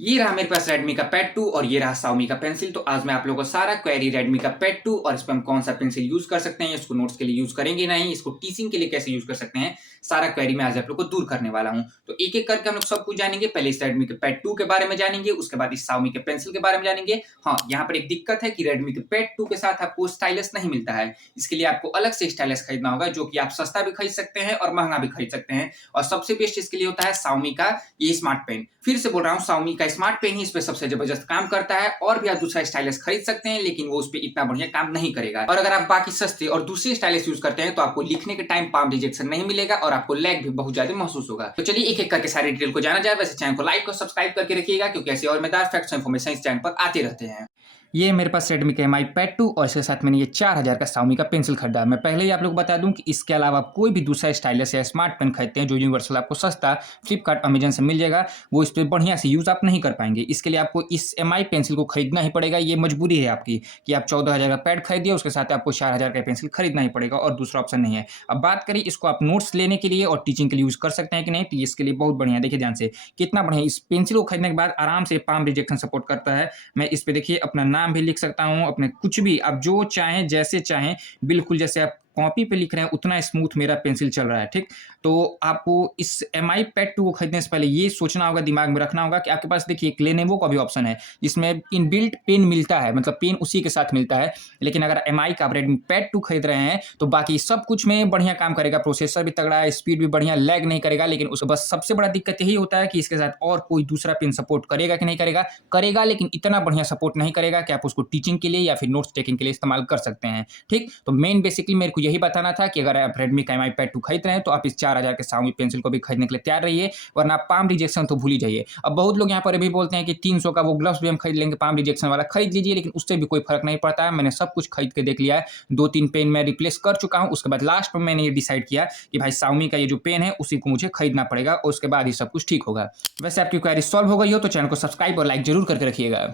ये रहा मेरे पास Redmi का Pad 2 और ये रहा Xiaomi का पेंसिल। तो आज मैं आप लोगों को सारा क्वेरी Redmi का Pad 2 और इस पे हम कौन सा पेंसिल यूज कर सकते हैं, इसको नोट्स के लिए यूज करेंगे नहीं, इसको टीचिंग के लिए कैसे यूज कर सकते हैं, सारा क्वेरी मैं आज आप लोग को दूर करने वाला हूं। तो एक एक करके हम लोग सब कुछ जानेंगे। पहले इस Redmi के Pad 2 के बारे में जानेंगे, उसके बाद इस Xiaomi के पेंसिल के बारे में जानेंगे। हाँ, यहाँ पर एक दिक्कत है कि Redmi के Pad 2 के साथ आपको स्टाइलस नहीं मिलता है। इसके लिए आपको अलग से स्टाइलस खरीदना होगा, जो कि आप सस्ता भी खरीद सकते हैं और महंगा भी खरीद सकते हैं। और सबसे बेस्ट इसके लिए होता है Xiaomi का ये स्मार्ट पेन। फिर से बोल रहा हूँ, Xiaomi का स्मार्ट पेन ही इस पे सबसे जबरदस्त काम करता है। और भी आप दूसरा स्टाइलस खरीद सकते हैं, लेकिन वो उस पे इतना बढ़िया काम नहीं करेगा। और अगर आप बाकी सस्ते और दूसरे स्टाइलस यूज करते हैं तो आपको लिखने के टाइम पाम रिजेक्शन नहीं मिलेगा और आपको लैग भी बहुत ज्यादा महसूस होगा। तो चलिए एक एक करके सारी डिटेल को जाना जाए। वैसे चैनल को लाइक और सब्सक्राइब करके रखिएगा, क्योंकि ऐसे और मजेदार फैक्ट्स और इन्फॉर्मेशन इस चैनल पर आते रहते हैं। ये मेरे पास Redmi का MI Pad 2 और इसके साथ मैंने ये 4000 का Xiaomi का पेंसिल खरीदा। मैं पहले ही आप लोग बता दूं कि इसके अलावा आप कोई भी दूसरा स्टाइलस या स्मार्ट पेन खरीदते हैं जो यूनिवर्सल आपको सस्ता फ्लिपकार्ट अमेजन से मिल जाएगा, वो इस पर बढ़िया से यूज आप नहीं कर पाएंगे। इसके लिए आपको इस MI पेंसिल को खरीदना ही पड़ेगा। ये मजबूरी है आपकी कि आप 14000 का पैड खरीदिए, उसके साथ आपको 4000 का पेंसिल खरीदना ही पड़ेगा और दूसरा ऑप्शन नहीं है। अब बात करिए इसको आप नोट्स लेने के लिए और टीचिंग के लिए यूज कर सकते हैं कि नहीं, तो इसके लिए बहुत बढ़िया। देखिए ध्यान से कितना बढ़िया इस पेंसिल को खरीदने के बाद आराम से पाम रिजेक्शन सपोर्ट करता है। मैं इस पे देखिए अपना नाम भी लिख सकता हूँ, अपने कुछ भी आप जो चाहें जैसे चाहें, बिल्कुल जैसे आप कॉपी पे लिख रहे हैं उतना स्मूथ मेरा पेंसिल चल रहा है। ठीक, तो आपको इस MI Pad 2 को खरीदने से पहले ये सोचना होगा, दिमाग में रखना होगा कि आपके पास देखिए एक लेनोवो का भी ऑप्शन है जिसमें इनबिल्ट पेन मिलता है, मतलब पेन उसी के साथ मिलता है। लेकिन अगर MI का Redmi Pad 2 खरीद रहे हैं तो बाकी सब कुछ में बढ़िया काम करेगा, प्रोसेसर भी तगड़ा है, स्पीड भी बढ़िया, लैग नहीं करेगा। लेकिन उसको बस सबसे बड़ा दिक्कत यही होता है कि इसके साथ और कोई दूसरा पेन सपोर्ट करेगा कि नहीं करेगा। करेगा, लेकिन इतना बढ़िया सपोर्ट नहीं करेगा कि आप उसको टीचिंग के लिए या फिर नोट्स टेकिंग के लिए इस्तेमाल कर सकते हैं। ठीक, तो मेन बेसिकली मेरे को यही बताना था कि अगर आप Redmi का MI Pad 2 खरीद रहे हैं तो आप इस 4000 के Xiaomi पेंसिल को भी खरीदने के लिए तैयार रहिए, वरना पाम रिजेक्शन तो भूल ही जाइए। अब बहुत लोग यहाँ पर भी बोलते हैं कि 300 का वो ग्लव्स भी हम खरीद लेंगे, पाम रिजेक्शन वाला खरीद लीजिए, लेकिन उससे भी कोई फर्क नहीं पड़ता है। मैंने सब कुछ खरीद के देख लिया है, 2-3 पेन मैं रिप्लेस कर चुका हूँ। उसके बाद लास्ट में मैंने ये डिसाइड किया कि भाई Xiaomi का ये जो पेन है उसी को मुझे खरीदना पड़ेगा और उसके बाद ही सब कुछ ठीक होगा। वैसे आपकी क्वेरी सॉल्व हो गई हो तो चैनल को सब्सक्राइब और लाइक जरूर करके रखिएगा।